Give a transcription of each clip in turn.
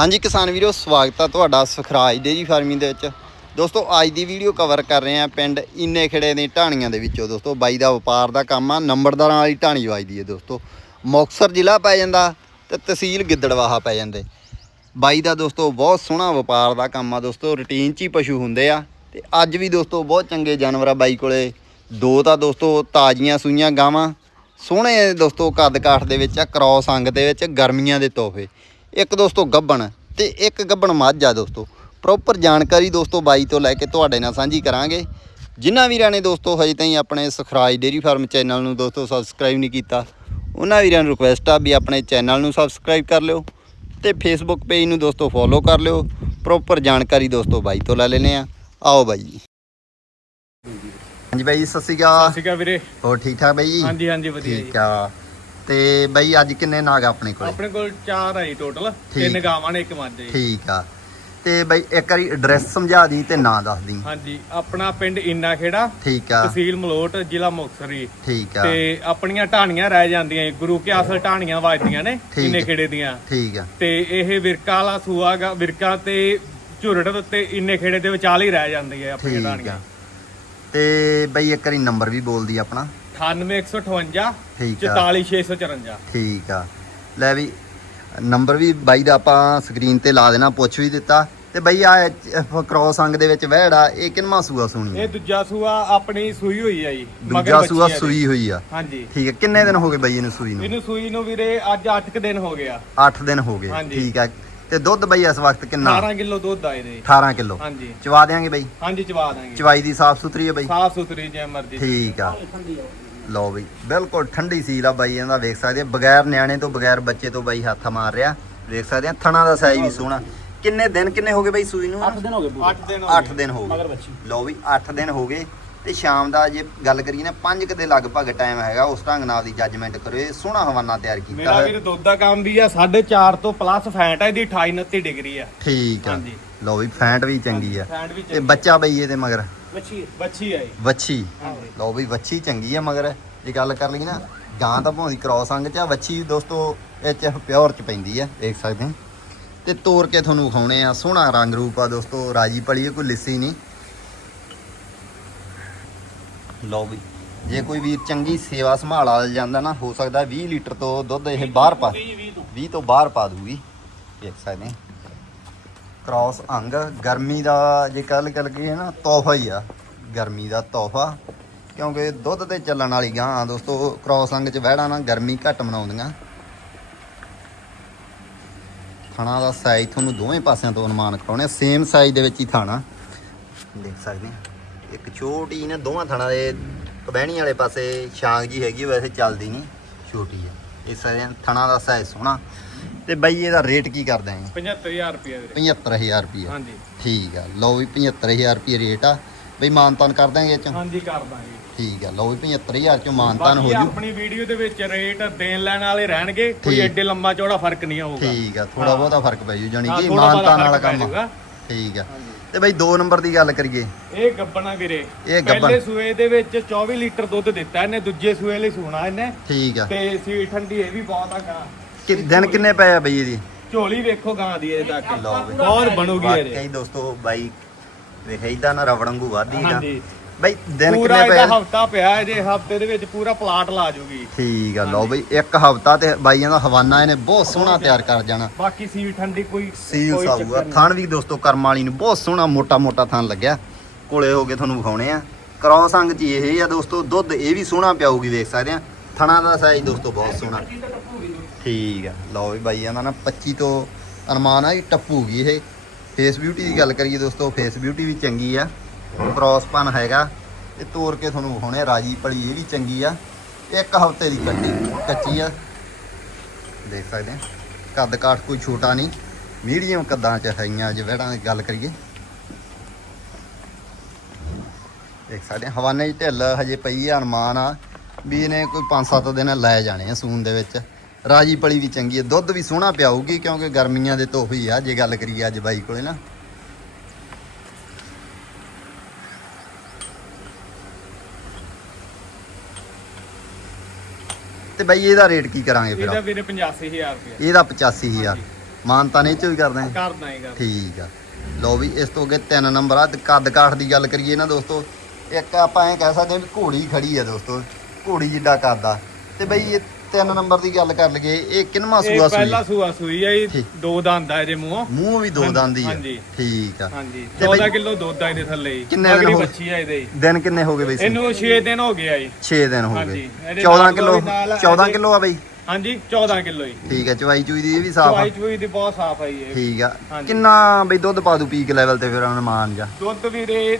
ਹਾਂਜੀ ਕਿਸਾਨ ਵੀਰੋ, ਸਵਾਗਤ ਆ ਤੁਹਾਡਾ ਸੁਖਰਾਜ ਡੇਰੀ ਫਾਰਮਿੰਗ ਦੇ ਵਿੱਚ। ਦੋਸਤੋ, ਅੱਜ ਦੀ ਵੀਡੀਓ ਕਵਰ ਕਰ ਰਹੇ ਆ ਪਿੰਡ ਇੰਨੇ ਖੇੜੇ ਦੇ ਢਾਣੀਆਂ ਦੇ ਵਿੱਚੋਂ। ਦੋਸਤੋ, ਬਾਈ ਦਾ ਵਪਾਰ ਦਾ ਕੰਮ ਆ, ਨੰਬਰਦਾਰਾਂ ਵਾਲੀ ਢਾਣੀ ਵੱਜਦੀ ਹੈ ਦੋਸਤੋ। ਮੁਕਤਸਰ ਜ਼ਿਲ੍ਹਾ ਪੈ ਜਾਂਦਾ ਤੇ ਤਹਿਸੀਲ ਗਿੱਦੜਵਾਹਾ ਪੈ ਜਾਂਦੇ। ਬਾਈ ਦਾ ਦੋਸਤੋ, ਬਹੁਤ ਸੋਹਣਾ ਵਪਾਰ ਦਾ ਕੰਮ ਆ ਦੋਸਤੋ ਰੂਟੀਨ 'ਚ ਹੀ ਪਸ਼ੂ ਹੁੰਦੇ ਆ। ਤੇ ਅੱਜ ਵੀ ਦੋਸਤੋ, ਬਹੁਤ ਚੰਗੇ ਜਾਨਵਰ ਆ ਬਾਈ ਕੋਲੇ। ਦੋ ਤਾਂ ਦੋਸਤੋ, ਤਾਜ਼ੀਆਂ ਸੂਈਆਂ ਗਾਵਾਂ, ਸੋਹਣੇ ਦੋਸਤੋ ਕੱਦ ਕਾਠ ਦੇ ਵਿੱਚ ਆ ਕ੍ਰੋਸ ਅੰਗ ਦੇ ਵਿੱਚ, ਗਰਮੀਆਂ ਦੇ ਤੋਹਫੇ। ਇੱਕ ਦੋਸਤੋ ਗੱਬਣ ਤੇ ਇੱਕ ਗੱਬਣ ਮੱਝ ਆ ਦੋਸਤੋ। ਪ੍ਰੋਪਰ ਜਾਣਕਾਰੀ ਦੋਸਤੋ ਬਾਈ ਤੋਂ ਲੈ ਕੇ ਤੁਹਾਡੇ ਨਾਲ ਸਾਂਝੀ ਕਰਾਂਗੇ। ਜਿਨ੍ਹਾਂ ਵੀਰਾਂ ਨੇ ਦੋਸਤੋ ਹਜੇ ਤਾਈਂ ਆਪਣੇ ਸੁਖਰਾਜ ਡੇਰੀ ਫਾਰਮ ਚੈਨਲ ਨੂੰ ਦੋਸਤੋ ਸਬਸਕ੍ਰਾਈਬ ਨਹੀਂ ਕੀਤਾ ਉਹਨਾਂ ਵੀਰਾਂ ਨੂੰ ਰਿਕੁਐਸਟ ਆ ਵੀ ਆਪਣੇ ਚੈਨਲ ਨੂੰ ਸਬਸਕ੍ਰਾਈਬ ਕਰ ਲਿਓ ਤੇ ਫੇਸਬੁੱਕ ਪੇਜ ਨੂੰ ਦੋਸਤੋ ਫੋਲੋ ਕਰ ਲਿਓ। ਪ੍ਰੋਪਰ ਜਾਣਕਾਰੀ ਦੋਸਤੋ ਬਾਈ ਤੋਂ ਲੈ ਲੈਨੇ ਆ ਆਓ ਬਾਈ ਜੀ। ਹਾਂਜੀ ਬਾਈ ਸਤਿ ਸ਼੍ਰੀ ਸਤਿ ਅਕਾਲ ਸ਼੍ਰੀ ਅਕਾਲ ਵੀਰੇ। ਹੋਰ ਠੀਕ ਠਾਕ ਬਾਈ ਜੀ? ਹਾਂਜੀ ਹਾਂਜੀ ਵਧੀਆ ਜੀ। ਠੀਕ ਆ। ਤੇ ਬਾਈ ਅੱਜ ਕਿੰਨੇ ਨਾਗ ਆਪਣੇ ਕੋਲੇ? ਆਪਣੇ ਕੋਲ ਚਾਰ ਆਈ ਟੋਟਲ। ਤਿੰਨ ਗਾਵਾਂ ਨੇ ਇੱਕ ਮੱਝ ਜੀ। ਠੀਕ ਆ। ਤੇ ਬਾਈ ਇੱਕ ਵਾਰੀ ਐਡਰੈਸ ਸਮਝਾ ਦੀ ਤੇ ਨਾਂ ਦੱਸ ਦੀ। ਹਾਂਜੀ ਆਪਣਾ ਪਿੰਡ ਇੰਨਾ ਖੇੜਾ ਠੀਕ ਆ। ਤਹਿਸੀਲ ਮਲੋਟ ਜ਼ਿਲ੍ਹਾ ਮੁਕਤਸਰ ਠੀਕ ਆ। ਤੇ ਆਪਣੀਆਂ ਢਾਣੀਆਂ ਰਹਿ ਜਾਂਦੀਆਂ ਗੁਰੂ ਕੇ ਅਸਲ ਢਾਣੀਆਂ ਵੱਜਦੀਆਂ ਨੇ। ਇੰਨੇ ਖੇੜੇ ਦੀਆਂ। ਠੀਕ ਆ। ਤੇ ਇਹ ਵਿਰਕਾ ਵਾਲਾ ਸੂਆਗਾ ਵਿਰਕਾ ਤੇ ਝੁਰੜ ਤੇ ਇੰਨੇ ਖੇੜੇ ਦੇ ਵਿਚਾਲ ਹੀ ਰਹਿ ਜਾਂਦੀ ਹੈ ਆਪਣੀਆਂ ਢਾਣੀਆਂ। ਤੇ ਬਾਈ ਇੱਕ ਵਾਰੀ ਨੰਬਰ ਵੀ ਬੋਲ ਦੀ ਆਪਣਾ। 98158 ਠੀਕ ਆ। 44654 ਠੀਕ ਆ। ਲੈ ਵੀ ਨੰਬਰ ਵੀ ਬਾਈ ਦਾ ਆਪਾਂ ਸਕਰੀਨ ਤੇ ਲਾ ਦੇਣਾ ਪੁੱਛ ਵੀ ਦਿੱਤਾ। ਤੇ ਬਾਈ ਆ ਕ੍ਰੋਸ ਅੰਗ ਦੇ ਵਿੱਚ ਵਹਿੜਾ ਇਹ ਕਿੰਨਵਾਂ ਸੂਆ ਸੁਣੀ ਇਹ ਦੂਜਾ ਸੂਆ ਆਪਣੀ ਸੂਈ ਹੋਈ ਆ ਜੀ ਦੂਜਾ ਸੂਆ ਆ। ਸੂਈ ਹੋਈ ਆ। ਹਾਂਜੀ। ਠੀਕ ਆ ਕਿੰਨੇ ਦਿਨ ਹੋ ਗਏ ਬਾਈ ਇਹਨੂੰ ਸੂਈ ਨੂੰ? ਇਹਨੂੰ ਸੂਈ ਨੂੰ ਵੀਰੇ ਅੱਜ 8 ਦਿਨ ਹੋ ਗਿਆ। 8 ਦਿਨ ਹੋ ਗਏ। ਠੀਕ ਆ। ਤੇ ਦੁੱਧ ਬਾਈ ਇਸ ਵਕਤ ਕਿੰਨਾ? 18 ਕਿਲੋ ਦੁੱਧ ਆ ਇਹਦੇ। 18 ਕਿਲੋ। ਹਾਂਜੀ। ਚਵਾ ਦਿਆਂਗੇ ਬਾਈ? ਹਾਂਜੀ ਚਵਾ ਦਾਂਗੇ ਚਵਾਈ ਦੀ ਸਾਫ਼ ਸੁਥਰੀ ਹੈ ਬਾਈ? ਸਾਫ਼ ਸੁਥਰੀ ਮਰਜ਼ੀ। ਠੀਕ ਆ। ਲਓ ਬਈ ਬਿਲਕੁਲ ਠੰਡੀ ਸੀਲ ਆ ਬਾਈ ਇਹਦਾ ਵੇਖ ਸਕਦੇ ਆ। ਬਗੈਰ ਨਿਆਣੇ ਤੋਂ ਬਗੈਰ ਬੱਚੇ ਤੋਂ ਬਾਈ ਹੱਥ ਮਾਰ ਰਿਹਾ। ਵੇਖ ਸਕਦੇ ਆ ਥਣਾ ਦਾ ਸਾਈਜ਼ ਵੀ ਸੋਹਣਾ। ਕਿੰਨੇ ਦਿਨ ਕਿੰਨੇ ਹੋ ਗਏ ਬਾਈ ਸੂਈ ਨੂੰ? 8 ਦਿਨ ਹੋ ਗਏ 8 ਦਿਨ 8 ਦਿਨ ਹੋ ਗਏ। ਲਓ ਵੀ 8 ਦਿਨ ਹੋ ਗਏ। ਤੇ ਸ਼ਾਮ ਦਾ ਜੇ ਗੱਲ ਕਰੀਏ ਨਾ 5 ਕੁ ਦੇ ਲਗਭਗ ਟਾਈਮ ਹੈਗਾ ਉਸ ਢੰਗ ਨਾਲ ਦੀ ਜੱਜਮੈਂਟ ਕਰੋ। ਇਹ ਸੋਹਣਾ ਹਵਾਨਾ ਤਿਆਰ ਕੀਤਾ ਮੇਰਾ ਵੀਰ ਦੁੱਧ ਦਾ ਕੰਮ ਵੀ ਆ 4.5 ਤੋਂ ਪਲੱਸ ਫੈਟ ਆ ਇਹਦੀ 28 29 ਡਿਗਰੀ ਆ। ਠੀਕ ਆ। ਹਾਂਜੀ। ਲਓ ਵੀ ਫੈਂਟ ਵੀ ਚੰਗੀ ਆ। ਤੇ ਬੱਚਾ ਬਈ ਇਹਦੇ ਮਗਰ। ਆ ਵੱਛੀ। ਲਓ ਵੀ ਵੱਛੀ ਚੰਗੀ ਆ ਮਗਰ ਜੇ ਗੱਲ ਕਰ ਲਈ ਨਾ ਗਾਂ ਤਾਂ ਭਾਉਂਦੀ ਕ੍ਰੋਸ ਅੰਗ ਚ ਆ ਵੱਛੀ ਦੋਸਤੋ ਇਹ ਚ ਪਿਓਰ ਚ ਪੈਂਦੀ ਆ ਦੇਖ ਸਕਦੇ ਹੋ। ਤੇ ਤੋੜ ਕੇ ਤੁਹਾਨੂੰ ਵਿਖਾਉਣੇ ਆ ਸੋਹਣਾ ਰੰਗ ਰੂਪ ਆ ਦੋਸਤੋ ਰਾਜੀ ਪਲੀ ਆ, ਕੋਈ ਲਿੱਸੀ ਨਹੀਂ। ਲਓ ਵੀ ਜੇ ਕੋਈ ਵੀਰ ਚੰਗੀ ਸੇਵਾ ਸੰਭਾਲ ਆ ਜਾਂਦਾ ਨਾ ਹੋ ਸਕਦਾ 20 ਲੀਟਰ ਤੋਂ ਦੁੱਧ ਇਹ ਬਾਹਰ ਪਾ 20 ਤੋਂ। ਬਾਹਰ ਪਾ ਦੂਗੀ ਦੇਖ ਸਕਦੇ ਹੋ। ਕ੍ਰਾਸ ਅੰਗ, ਗਰਮੀ ਦਾ ਜੇ ਕੱਲ ਕੱਲ ਕੀ ਹੈ ਨਾ, ਤੋਹਫਾ ਹੀ ਆ। ਗਰਮੀ ਦਾ ਤੋਹਫਾ, ਕਿਉਂਕਿ ਦੁੱਧ ਤੇ ਚੱਲਣ ਵਾਲੀ ਗਾਂ ਦੋਸਤੋ, ਕ੍ਰਾਸ ਅੰਗ ਚ ਵਹਿੜਾ ਨਾ ਗਰਮੀ ਘੱਟ ਮਨਾਉਂਦੀਆਂ। ਥਣਾ ਦਾ ਸਾਈਜ਼ ਤੁਹਾਨੂੰ ਦੋਵੇਂ ਪਾਸਿਆਂ ਤੋਂ ਅਨੁਮਾਨ ਕਰਾਉਣੇ ਸੇਮ ਸਾਈਜ਼ ਦੇ ਵਿੱਚ ਹੀ ਥਾਣਾ। ਦੇਖ ਸਕਦੇ ਆ। ਇੱਕ ਛੋਟੀ ਨੇ, ਦੋਵਾਂ ਥਣਾ ਦੇ ਕਬਹਿਣੀ ਵਾਲੇ ਪਾਸੇ ਛਾਂਗ ਜੀ ਹੈਗੀ ਵੈਸੇ ਚੱਲਦੀ ਨਹੀਂ, ਛੋਟੀ ਆ। ਇਹ ਸਾਰੇ ਥਣਾ ਦਾ ਸਾਈਜ਼ ਸੋਹਣਾ। ਤੇ ਬਾਈ ਇਹਦਾ ਰੇਟ ਕੀ ਕਰਦੇ ਆਂ? 75000 ਰੁਪਏ ਵੀਰੇ। 75000 ਰੁਪਏ। ਹਾਂਜੀ। ਠੀਕ ਆ ਲਓ ਵੀ 75000 ਰੁਪਏ ਰੇਟ ਆ। ਬਈ ਮਾਨਤਾਨ ਕਰ ਦਾਂਗੇ ਇਹ ਚ? ਹਾਂਜੀ ਕਰ ਦਾਂਗੇ। ਠੀਕ ਆ ਲਓ ਵੀ 75000 ਚੋਂ ਮਾਨਤਾਨ ਹੋ ਜੂ। ਆਪਣੀ ਵੀਡੀਓ ਦੇ ਵਿੱਚ ਰੇਟ ਦੇਣ ਲੈਣ ਵਾਲੇ ਰਹਿਣਗੇ ਕੋਈ। ਐਡੇ ਲੰਮਾ ਚੌੜਾ ਫ਼ਰਕ ਨਹੀਂ ਹੋਊਗਾ ਠੀਕ ਆ ਥੋੜਾ। ਬਹੁਤਾ ਫ਼ਰਕ ਪੈ ਜੂ ਜਾਨੀ ਕਿ ਮਾਨਤਾਨ ਵਾਲਾ ਕੰਮ। ਠੀਕ ਆ। ਤੇ ਬਈ 2 ਨੰਬਰ ਦੀ ਗੱਲ ਕਰੀਏ। ਇਹ ਗੱਬਣਾ ਵੀਰੇ ਇਹ ਗੱਭਣ। ਪਹਿਲੇ ਸੂਏ ਦੇ ਵਿੱਚ 24 ਲੀਟਰ ਦੁੱਧ ਦਿੱਤਾ ਇਹਨੇ ਦੂਜੇ ਸੂਏ ਲਈ ਸੂਣਾ ਇਹਨੇ। ਠੀਕ ਆ। ਤੇ ਸੀ ਠੰਡੀ ਇਹ ਵੀ ਬਹੁਤ ਆ ਗਾਂ। ਕਿ ਦਿਨ ਕਿੰਨੇ ਪਏ ਆ ਬਈ ਇਹਦੀ? ਝੋਲੀ ਵੇਖੋ ਗਾਂ ਦੀ ਇਹਦੇ ਤੱਕ। ਲਓ। ਬਹੁਤ ਬਣੂਗੀ ਵਾਕਈ ਇਹਦੇ। ਦੋਸਤੋ ਬਾਈ ਵੇਖ ਇਦਾਂ ਨਾ ਰਵੜੰਗੂ ਵਾਦੀ ਦਾ ਹਾਂਜੀ। ਬਈ ਦਿਨ ਪੂਰਾ ਕਿੰਨੇ ਪਏ ਇਹਦਾ ਆ? ਹਫਤਾ ਪਿਆ ਇਹਦੇ ਹਫ਼ਤੇ ਦੇ ਵਿੱਚ ਪੂਰਾ ਪਲਾਟ ਲਾ ਜੂਗੀ। ਠੀਕ ਆ ਲਓ ਬਈ ਇੱਕ ਹਫਤਾ ਤੇ ਬਾਈਆਂ ਦਾ ਹਵਾਨਾ ਇਹਨੇ ਬਹੁਤ ਸੋਹਣਾ ਤਿਆਰ ਕਰ ਜਾਣਾ। ਬਾਕੀ ਸੀ ਠੰਡੀ ਕੋਈ ਸੀਲ ਕੋਈ ਸਾਊਗਾ ਨਹੀਂ। ਥਣ ਵੀ ਦੋਸਤੋ ਕਰਮ ਵਾਲੀ ਨੂੰ ਬਹੁਤ ਸੋਹਣਾ ਮੋਟਾ ਮੋਟਾ ਥਣ ਲੱਗਿਆ। ਕੋਲੇ ਹੋ ਕੇ ਤੁਹਾਨੂੰ ਵਿਖਾਉਣੇ ਆ। ਕ੍ਰੋਸ ਅੰਗ ਚ ਇਹ ਆ ਦੋਸਤੋ ਦੁੱਧ ਇਹ ਵੀ ਸੋਹਣਾ ਪਿਆਊਗੀ ਵੇਖ ਸਕਦੇ ਆ। ਥਣਾ ਦਾ ਸਾਈਜ਼ ਦੋਸਤੋ ਬਹੁਤ ਸੋਹਣਾ। ਠੀਕ ਆ। ਲਓ ਵੀ ਬਾਈ ਦਾ ਨਾ 25 ਤੋਂ ਅਨੁਮਾਨ ਆ ਵੀ ਟੱਪੂਗੀ ਇਹ। ਫੇਸ ਬਿਊਟੀ ਦੀ ਗੱਲ ਕਰੀਏ ਦੋਸਤੋ ਫੇਸ ਬਿਊਟੀ ਵੀ ਚੰਗੀ ਆ। ਕ੍ਰੋਸਪਨ ਹੈਗਾ। ਇਹ ਤੋੜ ਕੇ ਤੁਹਾਨੂੰ ਵਿਖਾਉਣੇ ਆ, ਰਾਜੀ ਪਲੀ ਇਹ ਵੀ ਚੰਗੀ ਆ। ਇੱਕ ਹਫ਼ਤੇ ਦੀ ਕੱਟੀ, ਕੱਚੀ ਆ। ਦੇਖ ਸਕਦੇ ਆ। ਕੱਦ ਕਾਠ ਕੋਈ ਛੋਟਾ ਨਹੀਂ। ਮੀਡੀਅਮ ਕੱਦਾਂ ਚ ਹੈਗੀਆਂ ਜੇ ਵਹਿੜਾਂ ਦੀ ਗੱਲ ਕਰੀਏ। ਦੇਖ ਸਕਦੇ ਆ, ਹਵਾਨੇ 'ਚ ਢਿੱਲ ਹਜੇ ਪਈ ਆ, ਅਨਮਾਨ ਆ। ਵੀ ਇਹਨੇ ਕੋਈ 5-7 ਦਿਨ ਲੈ ਜਾਣੇ ਆ ਸੂਨ ਦੇ ਵਿੱਚ। ਰਾਜੀ ਪਲੀ ਵੀ ਚੰਗੀ ਹੈ ਦੁੱਧ ਵੀ ਸੋਹਣਾ ਪਿਆਊਗੀ ਕਿਉਂਕਿ ਗਰਮੀਆਂ ਦੇ ਤੋਹਫੀ ਆ ਜੇ ਗੱਲ ਕਰੀਏ ਅੱਜ ਬਾਈ ਕੋਲੇ ਨਾ। ਤੇ ਬਾਈ ਇਹਦਾ ਰੇਟ ਕੀ ਕਰਾਂਗੇ ਫਿਰ? ਇਹਦਾ ਵੀਰੇ 85000 ਰੁਪਏ ਇਹਦਾ 85000 ਮਾਨਤਾ ਨੇ ਚ ਵੀ ਕਰਦੇ? ਆ ਕਰਦਾ ਹੀ ਕਰ ਠੀਕ ਆ। ਲਓ ਵੀ ਇਸ ਤੋਂ ਅੱਗੇ ਤਿੰਨ ਨੰਬਰ ਆ ਤੇ ਕੱਦ ਕਾਠ ਦੀ ਗੱਲ ਕਰੀਏ ਨਾ ਦੋਸਤੋ ਇੱਕ ਆਪਾਂ ਐਂ ਕਹਿ ਸਕਦੇ ਹਾਂ ਵੀ ਘੋੜੀ ਖੜੀ ਆ ਦੋਸਤੋ ਘੋੜੀ ਜਿੱਡਾ ਕੱਦ ਆ ਤੇ ਬਈ ਇਹ ਤਿੰਨ ਨੰਬਰ ਦੀ ਗੱਲ ਕਰ ਲਈਏ ਇਹ ਕਿੰਨਵਾਂ ਇਹ ਸੂਆ ਪਹਿਲਾ ਸੂਈ ਸੂਆ ਸੂਈ ਜੀ ਠੀਕ। ਦੋ ਦੰਦ ਆ ਜੇ ਮੂੰਹੋਂ। ਮੂੰਹ ਵੀ ਦੋ ਦੰਦੀ ਆ। ਹਾਂਜੀ। ਠੀਕ ਆ। ਹਾਂਜੀ। ਤੇ ਬਈ- 14 ਕਿਲੋ ਦੁੱਧ ਆ ਇਹਦੇ ਥੱਲੇ ਕਿੰਨੇ ਦਿਨ ਹੋ ਗਏ? ਬੱਚੀ ਆ ਇਹਦੇ। ਦਿਨ ਕਿੰਨੇ ਹੋ ਗਏ ਬਈ ਇਹਨੂੰ 6 ਦਿਨ ਹੋ ਗਏ ਆ ਜੀ। 6 ਦਿਨ ਹੋ ਗਏ। ਇਹਦੇ 14 ਨਾਲ ਕਿਲੋ ਵੀ ਨਾਲ 14 ਇਹਦੇ- ਕਿਲੋ ਆ ਬਈ? ਹਾਂਜੀ 14 ਕਿਲੋ ਜੀ। ਠੀਕ ਆ ਚਵਾਈ ਚੂਈ ਦੀ ਇਹ ਵੀ ਸਾਫ਼ ਆ। ਚਵਾਈ ਚੂਈ ਦੀ ਬਹੁਤ ਸਾਫ਼ ਆਈ ਇਹ। ਠੀਕ ਆ। ਕਿੰਨਾ ਬਈ ਦੁੱਧ ਪਾ ਦੂ ਪੀਕ ਲੈਵਲ ਤੇ ਫਿਰ ਅਨੁਮਾਨ ਜਾ? ਦੁੱਧ ਵੀਰੇ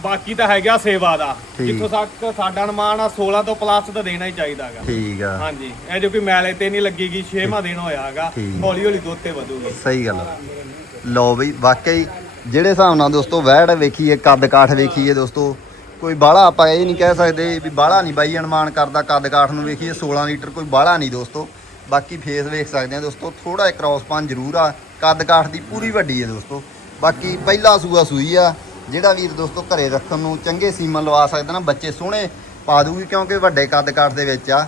ਬਾਕੀ ਤਾਂ ਹੈਗਾ ਸੇਵਾ ਦਾ। ਠੀਕ। ਜਿੱਥੋਂ ਤੱਕ ਸਾਡਾ ਅਨੁਮਾਨ ਆ 16 ਤੋਂ ਪਲੱਸ ਤਾਂ ਦੇਣਾ ਹੀ ਚਾਹੀਦਾਗਾ। ਠੀਕ ਆ। ਹਾਂਜੀ। ਇਹ ਜੋ ਕਿ ਮੈਲੇ ਤੇ ਨਹੀਂ ਲੱਗੇਗੀ 6ਵਾਂ ਦਿਨ ਹੋਇਆਗਾ। ਠੀਕ। ਹੌਲੀ ਹੌਲੀ ਦੁੱਧ ਤੇ ਵਧੂਗੀ। ਸਹੀ ਗੱਲ ਆ। ਲਓ ਬਈ ਵਾਕਈ ਜਿਹੜੇ ਹਿਸਾਬ ਨਾਲ ਦੋਸਤੋ ਵਹਿੜ ਵੇਖੀਏ ਕੱਦ ਕਾਠ ਵੇਖੀਏ ਦੋਸਤੋ ਕੋਈ ਬਾਹਲਾ ਆਪਾਂ ਇਹ ਨਹੀਂ ਕਹਿ ਸਕਦੇ ਵੀ ਬਾਹਲਾ ਨਹੀਂ ਬਾਈ ਅਨੁਮਾਨ ਕਰਦਾ ਕੱਦ ਕਾਠ ਨੂੰ ਵੇਖੀਏ 16 ਲੀਟਰ ਕੋਈ ਬਾਹਲਾ ਨਹੀਂ ਦੋਸਤੋ। ਬਾਕੀ ਫੇਸ ਵੇਖ ਸਕਦੇ ਆ ਦੋਸਤੋ ਥੋੜਾ ਜਿਹਾ ਕ੍ਰਾਸ ਜ਼ਰੂਰ ਆ। ਕੱਦ ਕਾਠ ਦੀ ਪੂਰੀ ਵੱਡੀ ਹੈ ਦੋਸਤੋ। ਬਾਕੀ ਪਹਿਲਾ ਸੂਆ ਸੂਈ ਆ। ਜਿਹੜਾ ਵੀਰ ਦੋਸਤੋ ਘਰੇ ਰੱਖਣ ਨੂੰ ਚੰਗੇ ਸੀਮਨ ਲਵਾ ਸਕਦਾ ਨਾ, ਬੱਚੇ ਸੋਹਣੇ ਪਾ ਦੂਗੀ ਕਿਉਂਕਿ ਵੱਡੇ ਕੱਦ ਕਾਠ ਦੇ ਵਿੱਚ ਆ।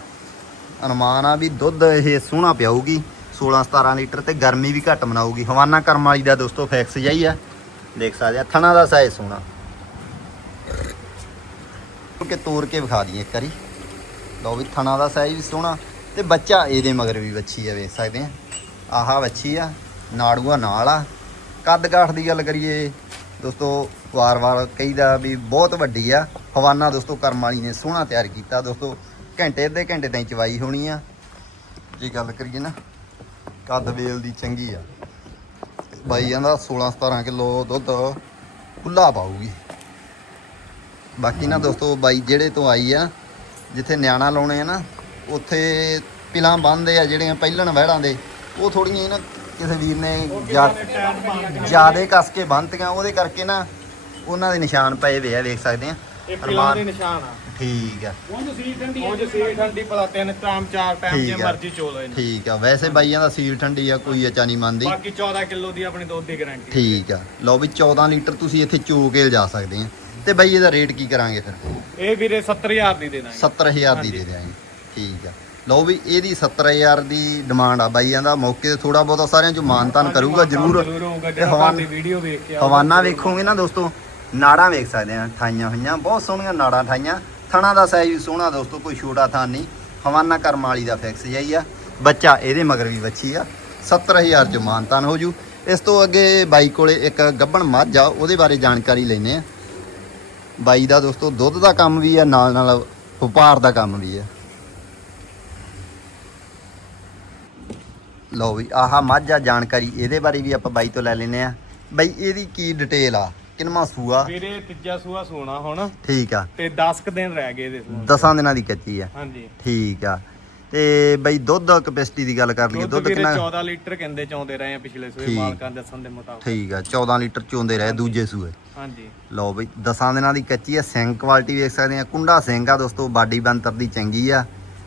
ਅਨੁਮਾਨ ਆ ਵੀ ਦੁੱਧ ਇਹ ਸੋਹਣਾ ਪਿਆਊਗੀ 16 17 ਲੀਟਰ ਤੇ ਗਰਮੀ ਵੀ ਘੱਟ ਮਨਾਊਗੀ। ਹਵਾਨਾ ਕਰਮ ਵਾਲੀ ਦਾ ਦੋਸਤੋ ਫੈਕਸ ਜਾਈ ਆ। ਦੇਖ ਸਕਦੇ ਆ, ਥਣਾ ਦਾ ਸਾਈਜ਼ ਸੋਹਣਾ। ਕਿ ਤੋੜ ਕੇ ਵਿਖਾ ਦਈਏ ਇੱਕ ਵਾਰੀ। ਲਓ ਵੀ ਥਣਾ ਦਾ ਸਾਈਜ਼ ਵੀ ਸੋਹਣਾ ਤੇ ਬੱਚਾ ਇਹਦੇ ਮਗਰ ਵੀ ਵੱਛੀ ਆ, ਵੇਖ ਸਕਦੇ ਆ। ਆਹਾ ਵੱਛੀ ਆ, ਨਾੜੂਆ ਨਾਲ ਆ। ਕੱਦ ਕਾਠ ਦੀ ਗੱਲ ਕਰੀਏ, ਦੋਸਤੋ ਵਾਰ-ਵਾਰ ਕਹੀਦਾ ਵੀ ਬਹੁਤ ਵੱਡੀ ਆ। ਹਵਾਨਾ ਦੋਸਤੋ ਕਰਮ ਵਾਲੀ ਨੇ ਸੋਹਣਾ ਤਿਆਰ ਕੀਤਾ। ਦੋਸਤੋ ਘੰਟੇ ਅੱਧੇ ਘੰਟੇ ਤਾਈਂ ਚਵਾਈ ਹੋਣੀ ਆ। ਜੇ ਗੱਲ ਕਰੀਏ ਨਾ ਕੱਦ ਵੇਲ ਦੀ ਚੰਗੀ ਆ। ਬਾਈ ਕਹਿੰਦਾ 16 17 ਕਿਲੋ ਦੁੱਧ ਖੁੱਲਾ ਪਾਊਗੀ। ਬਾਕੀ ਨਾ ਦੋਸਤੋ ਬਾਈ ਜਿਹੜੇ ਤੋਂ ਆਈ ਆ ਜਿੱਥੇ ਨਿਆਣਾ ਲਾਉਣੇ ਆ ਨਾ ਉੱਥੇ ਪਿਲਾਂ ਬੰਨਦੇ ਆ ਜਿਹੜੀਆਂ ਪਹਿਲਣ ਵਹਿੜਾਂ ਦੇ। ਉਹ ਥੋੜੀਆਂ ਨਾ ਕਿਸੇ ਵੀਰ ਨੇ ਜਿਆਦੇ ਕੱਸ ਕੇ ਬੰਨਤੀਆਂ ਉਹਦੇ ਕਰਕੇ ਨਾ ਉਹਨਾਂ ਦੇ ਨਿਸ਼ਾਨ ਪਏ ਵੇ ਆ ਵੇਖ ਸਕਦੇ ਆ। ਇਹ ਪਿਲਾਂ ਦੇ ਨਿਸ਼ਾਨ ਆ। ਠੀਕ ਆ। ਉਹ ਜੋ ਸੀਲ ਠੰਡੀ ਉਹ ਜੋ ਸੀਲ ਠੰਡੀ ਭਲਾ ਤਿੰਨ ਟਾਈਮ ਚਾਰ ਟਾਈਮ ਜੇ। ਮਰਜ਼ੀ ਚੋਲੋ ਇਹਨੂੰ। ਠੀਕ ਆ। ਵੈਸੇ ਬਾਈਆਂ ਦਾ ਸੀਲ ਠੰਡੀ ਆ ਕੋਈ ਅਚਾ ਨਹੀਂ ਮੰਨਦੀ। ਬਾਕੀ 14 ਕਿਲੋ ਦੀ ਆਪਣੀ ਦੁੱਧ ਦੀ ਗਾਰੰਟੀ ਠੀਕ ਆ। ਲਓ ਵੀ 14 ਲੀਟਰ ਤੁਸੀਂ ਇੱਥੇ ਚੋ ਕੇ ਲਿਜਾ ਸਕਦੇ ਆ। ਤੇ ਬਾਈ ਇਹਦਾ ਰੇਟ ਕੀ ਕਰਾਂਗੇ ਫਿਰ? ਇਹ ਵੀਰੇ 70000 ਦੀ ਦੇ ਦਾਂਗੇ। 70000 ਦੀ। ਦੇ ਦਿਆਂਗੇ। ਠੀਕ ਆ। ਲਓ ਵੀ ਇਹਦੀ 70000 ਦੀ ਡਿਮਾਂਡ ਆ ਬਾਈਆਂ ਦਾ। ਮੌਕੇ ਤੇ ਥੋੜਾ ਬਹੁਤਾ ਸਾਰਿਆਂ ਚੋਂ ਮਾਨਤਾਨ ਕਰੂਗਾ ਜਰੂਰ। ਤੇ ਵੀਡੀਓ ਵੇਖ ਕੇ। ਹਵਾਨਾ ਵੇਖੋਗੇ ਨਾ ਦੋਸਤੋ। ਨਾੜਾਂ ਵੇਖ ਸਕਦੇ ਆ ਠਾਈਆਂ ਹੋਈਆਂ, ਬਹੁਤ ਸੋਹਣੀਆਂ ਨਾੜਾਂ ਠਾਈਆਂ। ਥਣਾ ਦਾ ਸਾਈਜ਼ ਵੀ ਸੋਹਣਾ ਦੋਸਤੋ, ਕੋਈ ਛੋਟਾ ਥਾਨ ਨਹੀਂ। ਹਵਾਨਾ ਕਰਮ ਵਾਲੀ ਦਾ ਫਿਕਸ ਜਾਈ ਆ। ਬੱਚਾ ਇਹਦੇ ਮਗਰ ਵੀ ਬੱਚੀ ਆ। 70000 ਚ ਮਾਨਤਾਨ ਹੋ ਜੂ। ਇਸ ਤੋਂ ਅੱਗੇ ਬਾਈ ਕੋਲੇ ਇੱਕ ਗੱਬਣ ਮੱਝ ਆ, ਉਹਦੇ ਬਾਰੇ ਜਾਣਕਾਰੀ ਲੈਨੇ ਆ ਬਾਈ ਦਾ ਦੋਸਤੋ, ਦੁੱਧ ਦਾ ਕੰਮ ਵੀ ਆ, ਨਾਲ ਨਾਲ ਵਪਾਰ ਦਾ ਕੰਮ ਵੀ ਆ। ਲਓ ਵੀ, ਆਹਾ ਮੱਝ ਆ, ਜਾਣਕਾਰੀ ਇਹਦੇ ਬਾਰੇ ਵੀ ਆਪਾਂ ਬਾਈ ਤੋਂ ਲੈ ਲੈਨੇ ਆ ਬਾਈ, ਇਹਦੀ ਕੀ ਡਿਟੇਲ ਆ? ਕਿੰਨਵਾਂ ਸੂਆ? ਵੀਰੇ ਤੀਜਾ ਸੂਆ ਸੋਣਾ ਹੁਣ। ਠੀਕ ਆ। ਤੇ 10 ਕ ਦਿਨ ਰਹਿ ਗਏ ਇਹਦੇ ਸੂਣ 10 ਦਿਨਾਂ ਦੀ ਕੱਚੀ ਆ। ਹਾਂਜੀ। ਠੀਕ ਆ। ਤੇ ਬਈ ਦੁੱਧ ਕਪੈਸਿਟੀ ਦੀ ਗੱਲ ਕਰ ਲਈਏ ਦੁੱਧ ਵੀਰੇ ਕਿੰਨਾ 14 ਲੀਟਰ ਕਹਿੰਦੇ ਚਾਉਂਦੇ ਰਹੇ ਆ ਪਿਛਲੇ ਸੂਏ ਠੀਕ। ਮਾਲਕਾਂ ਦੇ ਦੱਸਣ ਦੇ ਮੁਤਾਬਕ। ਠੀਕ ਆ 14 ਲੀਟਰ ਚੋਂਦੇ ਰਹੇ ਦੂਜੇ ਸੂਏ। ਹਾਂਜੀ। ਲਓ ਬਈ 10 ਦਿਨਾਂ ਦੀ ਕੱਚੀ ਆ ਸਿੰਘ ਕੁਆਲਿਟੀ ਵੇਖ ਸਕਦੇ ਆ। ਕੁੰਡਾ ਸਿੰਘ ਆ ਦੋਸਤੋ ਬਾਡੀ ਬੰਤਰ ਦੀ ਚੰਗੀ ਆ।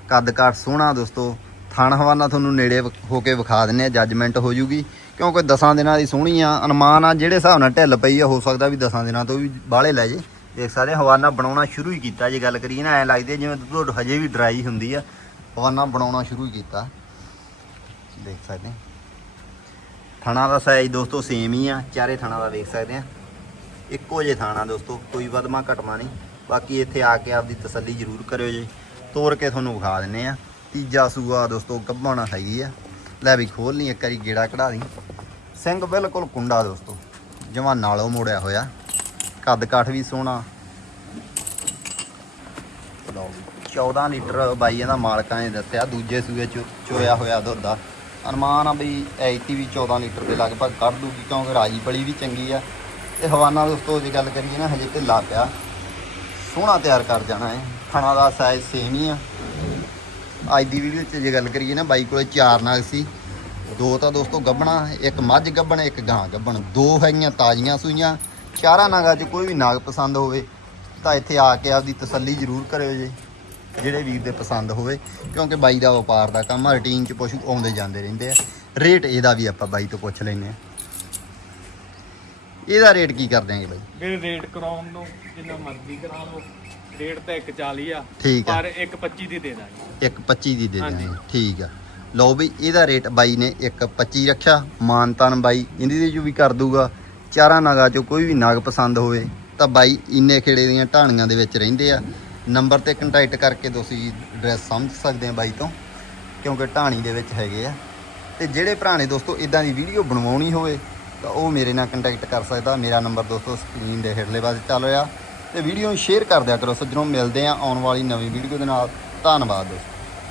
ਕੱਦ ਕਾਠ ਸੋਹਣਾ ਦੋਸਤੋ। ਥਣ ਹਵਾਨਾ ਤੁਹਾਨੂੰ ਨੇੜੇ ਹੋ ਕੇ ਵਿਖਾ ਦਿੰਨੇ ਆ ਜੱਜਮੈਂਟ ਹੋ ਜੂਗੀ। ਕਿਉਂਕਿ 10 ਦਿਨਾਂ ਦੀ ਸੋਹਣੀ ਆ, ਅਨੁਮਾਨ ਆ, ਜਿਹੜੇ ਹਿਸਾਬ ਨਾਲ ਢਿੱਲ ਪਈ ਆ, ਹੋ ਸਕਦਾ ਵੀ 10 ਦਿਨਾਂ ਤੋਂ ਵੀ ਬਾਹਲੇ ਲੈ ਜੇ। ਦੇਖ ਸਕਦੇ ਹਵਾਨਾ ਬਣਾਉਣਾ ਸ਼ੁਰੂ ਹੀ ਕੀਤਾ ਜੇ ਗੱਲ ਕਰੀਏ ਨਾ, ਐ ਲੱਗਦੀ ਆ ਜਿਵੇਂ ਦੁੱਧ ਹਜੇ ਵੀ ਡਰਾਈ ਹੁੰਦੀ ਆ। ਹਵਾਨਾ ਬਣਾਉਣਾ ਸ਼ੁਰੂ ਹੀ ਕੀਤਾ। ਦੇਖ ਸਕਦੇ ਥਾਣਾ ਦਾ ਸਾਈਜ਼ ਦੋਸਤੋ ਸੇਮ ਹੀ ਆ, ਚਾਰੇ ਥਾਣਾ ਦਾ ਵੇਖ ਸਕਦੇ ਆ। ਇੱਕੋ ਜੇ ਥਾਣਾ ਦੋਸਤੋ, ਕੋਈ ਵਧਮਾ ਘਟਮਾ ਨਹੀਂ। ਬਾਕੀ ਇੱਥੇ ਆ ਕੇ ਆਪਦੀ ਤਸੱਲੀ ਜ਼ਰੂਰ ਕਰਿਓ ਜੀ। ਤੋੜ ਕੇ ਤੁਹਾਨੂੰ ਵਿਖਾ ਦਿੰਨੇ ਆ। ਤੀਜਾ ਸੂਆ ਦੋਸਤੋ ਗੱਭਣਾ ਹੈਗੀ ਆ। ਲੈ ਵੀ ਖੋਲ ਲਈ ਇੱਕ ਵਾਰੀ ਗੇੜਾ ਕਢਾ ਦੀ। ਸਿੰਘ ਬਿਲਕੁਲ ਕੁੰਡਾ ਦੋਸਤੋ, ਜਮਾ ਨਾਲੋਂ ਮੋੜਿਆ ਹੋਇਆ। ਕੱਦ ਕਾਠ ਵੀ ਸੋਹਣਾ। ਲਓ 14 ਲੀਟਰ ਬਾਈਆਂ ਦਾ ਮਾਲਕਾਂ ਨੇ ਦੱਸਿਆ ਦੂਜੇ ਸੂਏ ਚ, ਚੋਇਆ ਹੋਇਆ ਦੁੱਧ ਦਾ। ਅਨੁਮਾਨ ਆ ਬਈ ਐਤੀ ਵੀ 14 ਲੀਟਰ ਦੇ ਲਗਭਗ ਕੱਢ ਦੂਗੀ, ਕਿਉਂਕਿ ਰਾਜੀ ਬਲੀ ਵੀ ਚੰਗੀ ਆ। ਤੇ ਹਵਾਨਾ ਦੋਸਤੋ, ਜੇ ਗੱਲ ਕਰੀਏ ਨਾ, ਹਜੇ ਢਿੱਲਾ ਪਿਆ। ਸੋਹਣਾ ਤਿਆਰ ਕਰ ਜਾਣਾ ਹੈ ਖਾਣਾ ਦਾ ਸਾਈਜ਼ ਸੇਮ ਹੀ ਆ। ਅੱਜ ਦੀ ਵੀਡੀਓ 'ਚ ਜੇ ਗੱਲ ਕਰੀਏ ਨਾ, ਬਾਈ ਕੋਲੇ ਚਾਰ ਨਾਗ ਸੀ। ਦੋ ਤਾਂ ਦੋਸਤੋ ਗੱਬਣਾ, ਇੱਕ ਮੱਝ ਗੱਬਣ, ਇੱਕ ਗਾਂ ਗੱਬਣ। ਦੋ ਹੈਗੀਆਂ ਤਾਜ਼ੀਆਂ ਸੂਈਆਂ। ਚਾਰਾਂ ਨਾਗਾਂ 'ਚ ਕੋਈ ਵੀ ਨਾਗ ਪਸੰਦ ਹੋਵੇ, ਤਾਂ ਇੱਥੇ ਆ ਕੇ ਆਪਦੀ ਤਸੱਲੀ ਜ਼ਰੂਰ ਕਰਿਓ ਜੀ, ਜਿਹੜੇ ਵੀਰ ਦੇ ਪਸੰਦ ਹੋਵੇ। ਕਿਉਂਕਿ ਬਾਈ ਦਾ ਵਪਾਰ ਦਾ ਕੰਮ ਆ ਰੂਟੀਨ 'ਚ ਪਸ਼ੂ ਆਉਂਦੇ ਜਾਂਦੇ ਰਹਿੰਦੇ ਆ। ਰੇਟ ਇਹਦਾ ਵੀ ਆਪਾਂ ਬਾਈ ਤੋਂ ਪੁੱਛ ਲੈਨੇ ਆ। ਇਹਦਾ ਰੇਟ ਕੀ ਕਰ ਦਿਆਂਗੇ ਬਾਈ? ਵੀਰੇ ਰੇਟ ਕਰਾਉਣ ਨੂੰ ਜਿੰਨਾ ਮਰਜ਼ੀ ਕਰਾ ਲਓ। ਰੇਟ ਤਾਂ 140 ਆ ਠੀਕ ਆ। ਪਰ 125 ਦੀ ਦੇ ਦਾਂਗੇ। ਇੱਕ 25 ਦੀ ਦੇ ਹਾਂਜੀ। ਦਿਆਂਗੇ ਠੀਕ ਆ। ਲਓ ਵੀ ਇਹਦਾ ਰੇਟ ਬਾਈ ਨੇ 1.25 ਰੱਖਿਆ। ਮਾਨਤਾਨ ਬਾਈ ਇਹਦੀ ਦੇ ਜੋ ਵੀ ਕਰ ਦੂਗਾ। ਚਾਰਾਂ ਨਗਾਂ ਚੋਂ ਕੋਈ ਵੀ ਨਗ ਪਸੰਦ ਹੋਵੇ ਤਾਂ ਬਾਈ ਇੰਨੇ ਖੇੜੇ ਦੀਆਂ ਢਾਣੀਆਂ ਦੇ ਵਿੱਚ ਰਹਿੰਦੇ ਆ। ਨੰਬਰ ਤੇ ਕੰਟੈਕਟ ਕਰਕੇ ਤੁਸੀਂ ਐਡਰੈਸ ਸਮਝ ਸਕਦੇ ਆ ਬਾਈ ਤੋਂ ਕਿਉਂਕਿ ਢਾਣੀ ਦੇ ਵਿੱਚ ਹੈਗੇ ਆ। ਤੇ ਜਿਹੜੇ ਭਰਾ ਨੇ ਦੋਸਤੋ ਇਦਾਂ ਦੀ ਵੀਡੀਓ ਬਣਵਾਉਣੀ ਹੋਵੇ ਤਾਂ ਉਹ ਮੇਰੇ ਨਾਲ ਕੰਟੈਕਟ ਕਰ ਸਕਦਾ। ਮੇਰਾ ਨੰਬਰ ਦੋਸਤੋ ਸਕਰੀਨ ਦੇ ਹੇਠਲੇ ਪਾਸੇ ਚੱਲ ਰਿਹਾ। ਤੇ ਵੀਡੀਓ ਨੂੰ ਸ਼ੇਅਰ ਕਰ ਦਿਆ ਕਰੋ। ਸੱਜਣੋਂ, ਮਿਲਦੇ ਆ ਆਉਣ ਵਾਲੀ ਨਵੀਂ ਵੀਡੀਓ ਦੇ ਨਾਲ। ਧੰਨਵਾਦ ਦੋਸਤੋ।